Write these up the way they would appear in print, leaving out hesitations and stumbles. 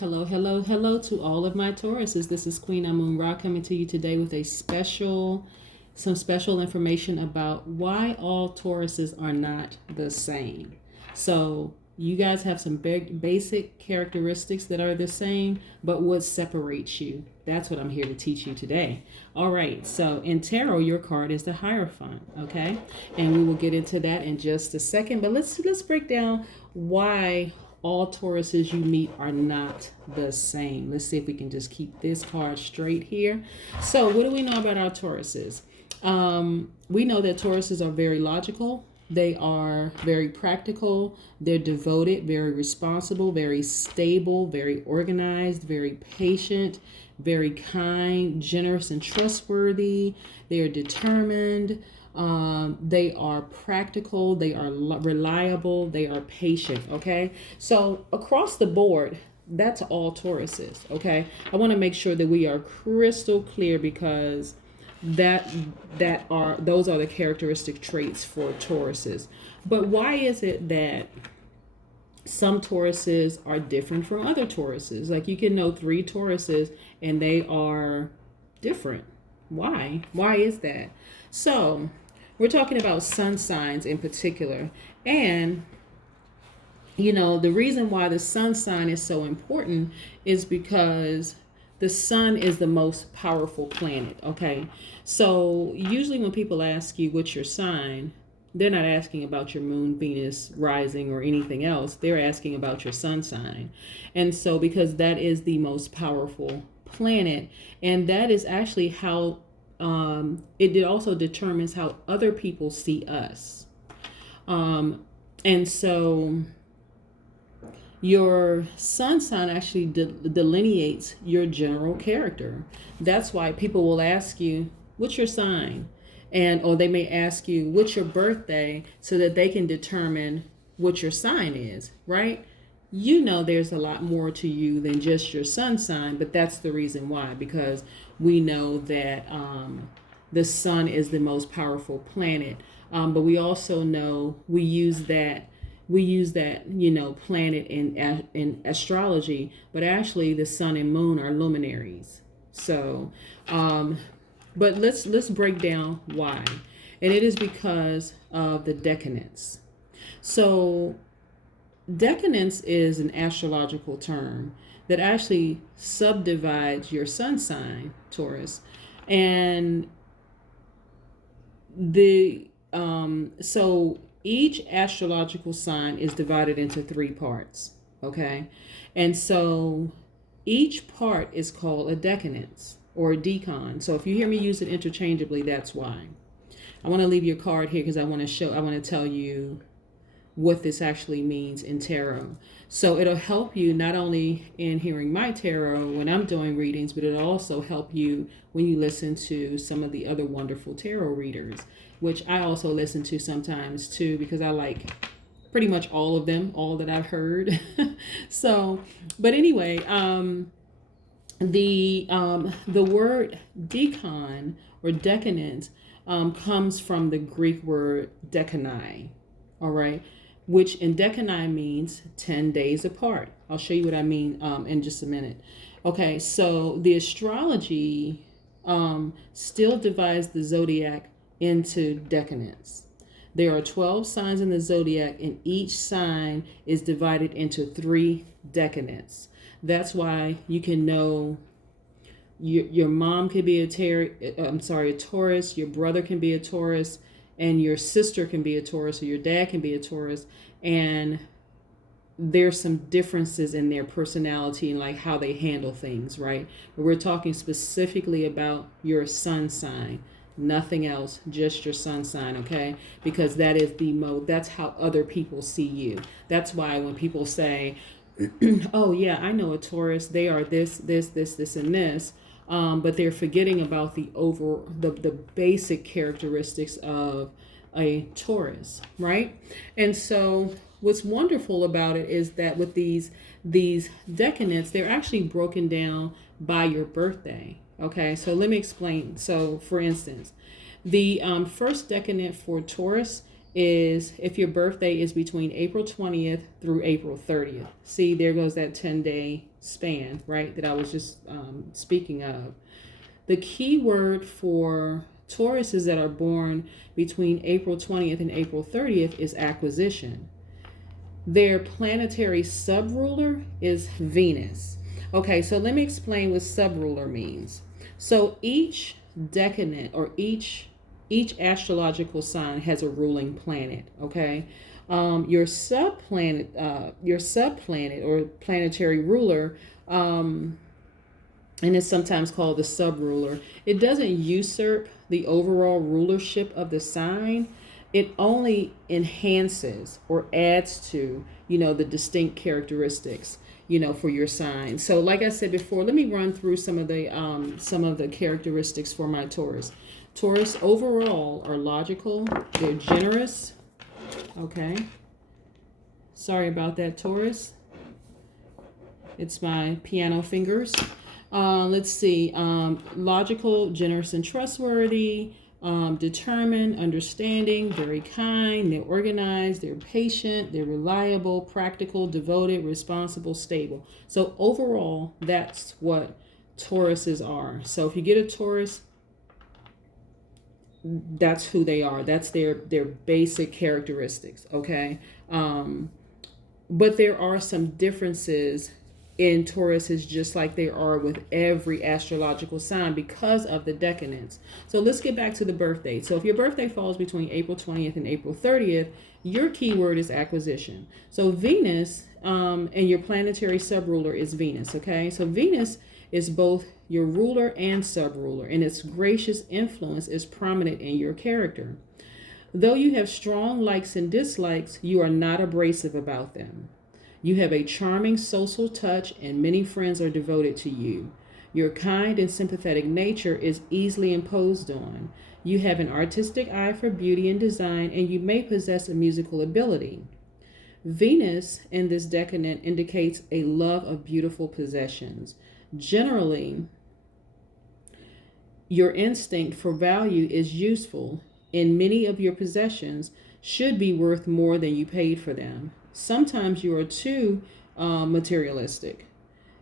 Hello, hello, hello to all of my Tauruses. This is Queen Amun Ra coming to you today with some special information about why all Tauruses are not the same. So you guys have some basic characteristics that are the same, but what separates you? That's what I'm here to teach you today. All right, so in tarot, your card is the Hierophant, okay? And we will get into that in just a second, but let's break down why all Tauruses you meet are not the same. Let's see if we can just keep this card straight here. So what do we know about our Tauruses? We know that Tauruses are very logical. They are very practical. They're devoted, very responsible, very stable, very organized, very patient, very kind, generous, and trustworthy. They are determined. They are practical, they are reliable, they are patient. Okay, so across the board, that's all Tauruses. Okay, I want to make sure that we are crystal clear because those are the characteristic traits for Tauruses. But why is it that some Tauruses are different from other Tauruses? Like you can know 3 Tauruses and they are different. Why is that? So we're talking about sun signs in particular. And, the reason why the sun sign is so important is because the sun is the most powerful planet, okay? So usually when people ask you what's your sign, they're not asking about your moon, Venus, rising, or anything else. They're asking about your sun sign. And so because that is the most powerful planet, and that is actually how it also determines how other people see us. And so your sun sign actually delineates your general character. That's why people will ask you, what's your sign? Or they may ask you, what's your birthday? So that they can determine what your sign is, right? There's a lot more to you than just your sun sign, but that's the reason why, because we know that the sun is the most powerful planet. But we also know we use that planet in astrology, but actually the sun and moon are luminaries. So, but let's break down why. And it is because of the decans. So decans is an astrological term that actually subdivides your sun sign, Taurus, and so each astrological sign is divided into 3 parts, okay? And so each part is called a decans or a decan. So if you hear me use it interchangeably, that's why. I want to leave your card here because I want to tell you what this actually means in tarot. So it'll help you not only in hearing my tarot when I'm doing readings, but it'll also help you when you listen to some of the other wonderful tarot readers, which I also listen to sometimes too, because I like pretty much all of them, all that I've heard. So, but anyway, the word decan or decans comes from the Greek word decani, all right, which in decani means 10 days apart. I'll show you what I mean in just a minute. Okay, so the astrology still divides the zodiac into decans. There are 12 signs in the zodiac, and each sign is divided into 3 decans. That's why you can know your mom could be a Taurus, your brother can be a Taurus, and your sister can be a Taurus, or your dad can be a Taurus, and there's some differences in their personality and like how they handle things, right? But we're talking specifically about your sun sign, nothing else, just your sun sign, okay? Because that is that's how other people see you. That's why when people say, oh yeah, I know a Taurus, they are this, and this, but they're forgetting about the basic characteristics of a Taurus, right? And so what's wonderful about it is that with these decans, they're actually broken down by your birthday. Okay, so let me explain. So for instance, the first decan for Taurus is if your birthday is between April 20th through April 30th. See, there goes that 10-day span, right, that I was just speaking of. The key word for Tauruses that are born between April 20th and April 30th is acquisition. Their planetary subruler is Venus. Okay, so let me explain what subruler means. So each decadent or each astrological sign has a ruling planet. Okay, your subplanet or planetary ruler, and it's sometimes called the subruler. It doesn't usurp the overall rulership of the sign. It only enhances or adds to, the distinct characteristics, for your sign. So like I said before, let me run through some of the characteristics for my Taurus. Taurus overall are logical, they're generous. Okay. Sorry about that, Taurus. It's my piano fingers. Let's see. Logical, generous, and trustworthy. Determined, understanding, very kind. They're organized. They're patient. They're reliable, practical, devoted, responsible, stable. So overall, that's what Tauruses are. So if you get a Taurus, that's who they are. That's their basic characteristics. Okay. But there are some differences in Tauruses, just like they are with every astrological sign because of the decadence. So let's get back to the birth date. So if your birthday falls between April 20th and April 30th, your keyword is acquisition. So Venus, and your planetary subruler is Venus. Okay. So Venus is both your ruler and subruler, and its gracious influence is prominent in your character. Though you have strong likes and dislikes, you are not abrasive about them. You have a charming social touch, and many friends are devoted to you. Your kind and sympathetic nature is easily imposed on. You have an artistic eye for beauty and design, and you may possess a musical ability. Venus in this decadent indicates a love of beautiful possessions. Generally, your instinct for value is useful, and many of your possessions should be worth more than you paid for them. Sometimes you are too materialistic.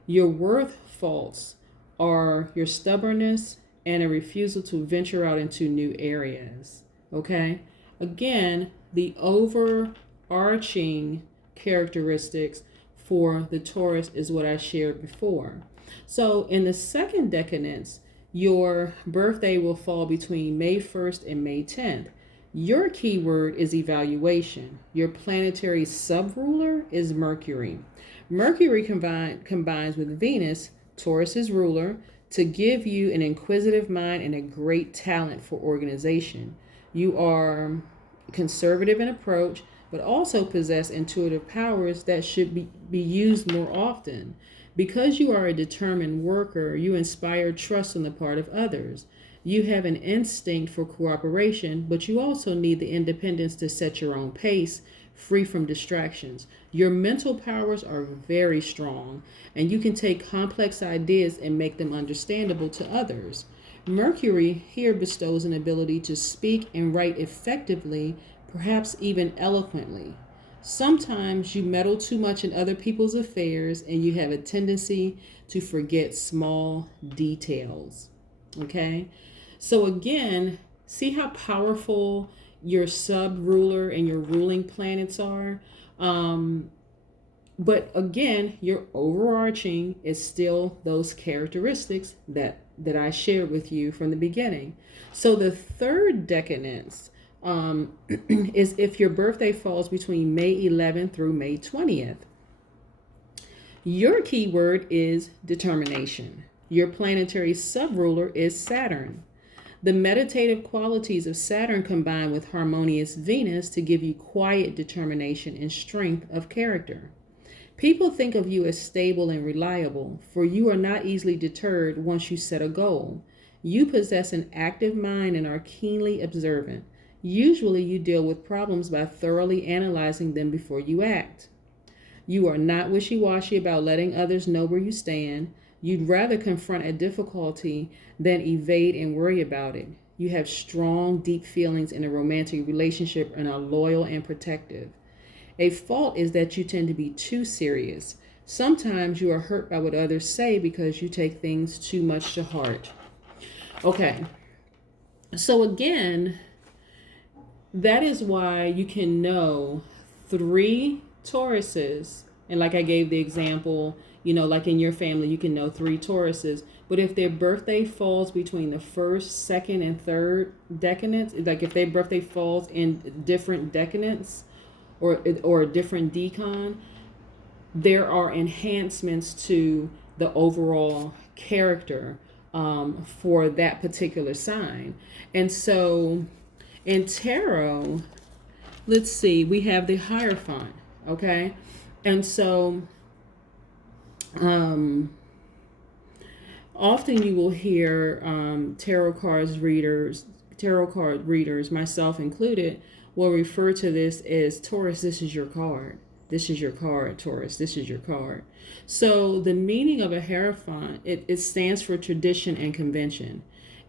Your worth faults are your stubbornness and a refusal to venture out into new areas. Okay? Again, the overarching characteristics for the Taurus is what I shared before. So in the second decadence, your birthday will fall between May 1st and May 10th. Your keyword is evaluation. Your planetary subruler is Mercury. Mercury combines with Venus, Taurus's ruler, to give you an inquisitive mind and a great talent for organization. You are conservative in approach, but also possess intuitive powers that should be used more often. Because you are a determined worker, you inspire trust on the part of others. You have an instinct for cooperation, but you also need the independence to set your own pace, free from distractions. Your mental powers are very strong, and you can take complex ideas and make them understandable to others. Mercury here bestows an ability to speak and write effectively, perhaps even eloquently. Sometimes you meddle too much in other people's affairs, and you have a tendency to forget small details. Okay? So again, see how powerful your sub-ruler and your ruling planets are? But again, your overarching is still those characteristics that I shared with you from the beginning. So the third decadence is if your birthday falls between May 11th through May 20th. Your keyword is determination. Your planetary subruler is Saturn. The meditative qualities of Saturn combine with harmonious Venus to give you quiet determination and strength of character. People think of you as stable and reliable, for you are not easily deterred once you set a goal. You possess an active mind and are keenly observant. Usually you deal with problems by thoroughly analyzing them before you act. You are not wishy-washy about letting others know where you stand. You'd rather confront a difficulty than evade and worry about it. You have strong, deep feelings in a romantic relationship and are loyal and protective. A fault is that you tend to be too serious. Sometimes you are hurt by what others say because you take things too much to heart. Okay. So again, that is why you can know 3 Tauruses. And like I gave the example, like in your family, you can know 3 Tauruses. But if their birthday falls between the 1st, 2nd, and 3rd decans, like if their birthday falls in different decans or a different decan, there are enhancements to the overall character for that particular sign. And so in tarot, let's see, we have the Hierophant, okay? And so often you will hear tarot card readers, myself included, will refer to this as Taurus, this is your card. This is your card, Taurus. This is your card. So the meaning of a Hierophant, it stands for tradition and convention.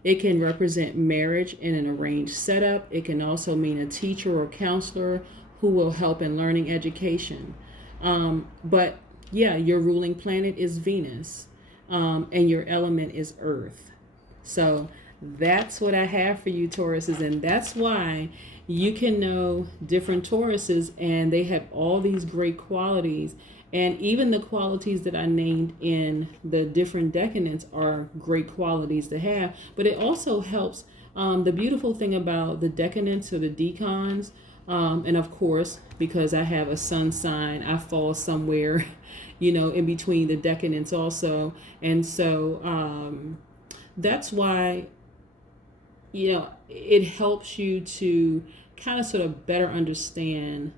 It can represent marriage in an arranged setup. It can also mean a teacher or counselor who will help in learning education. But yeah, your ruling planet is Venus, and your element is Earth. So that's what I have for you, Tauruses, and that's why you can know different Tauruses, and they have all these great qualities. And even the qualities that I named in the different decans are great qualities to have. But it also helps. The beautiful thing about the decans or the decans, and of course, because I have a sun sign, I fall somewhere, in between the decans also. And so that's why, it helps you to kind of sort of better understand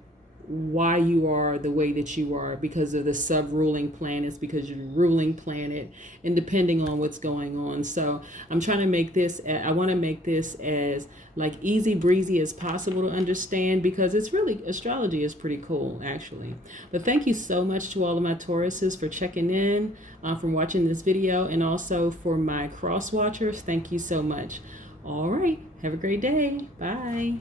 why you are the way that you are, because of the sub-ruling planets, because you're ruling planet, and depending on what's going on. So I'm trying to make this, I want to make this as like easy breezy as possible to understand, because it's really, astrology is pretty cool actually. But thank you so much to all of my Tauruses for checking in, from watching this video, and also for my cross watchers. Thank you so much. All right, have a great day. Bye.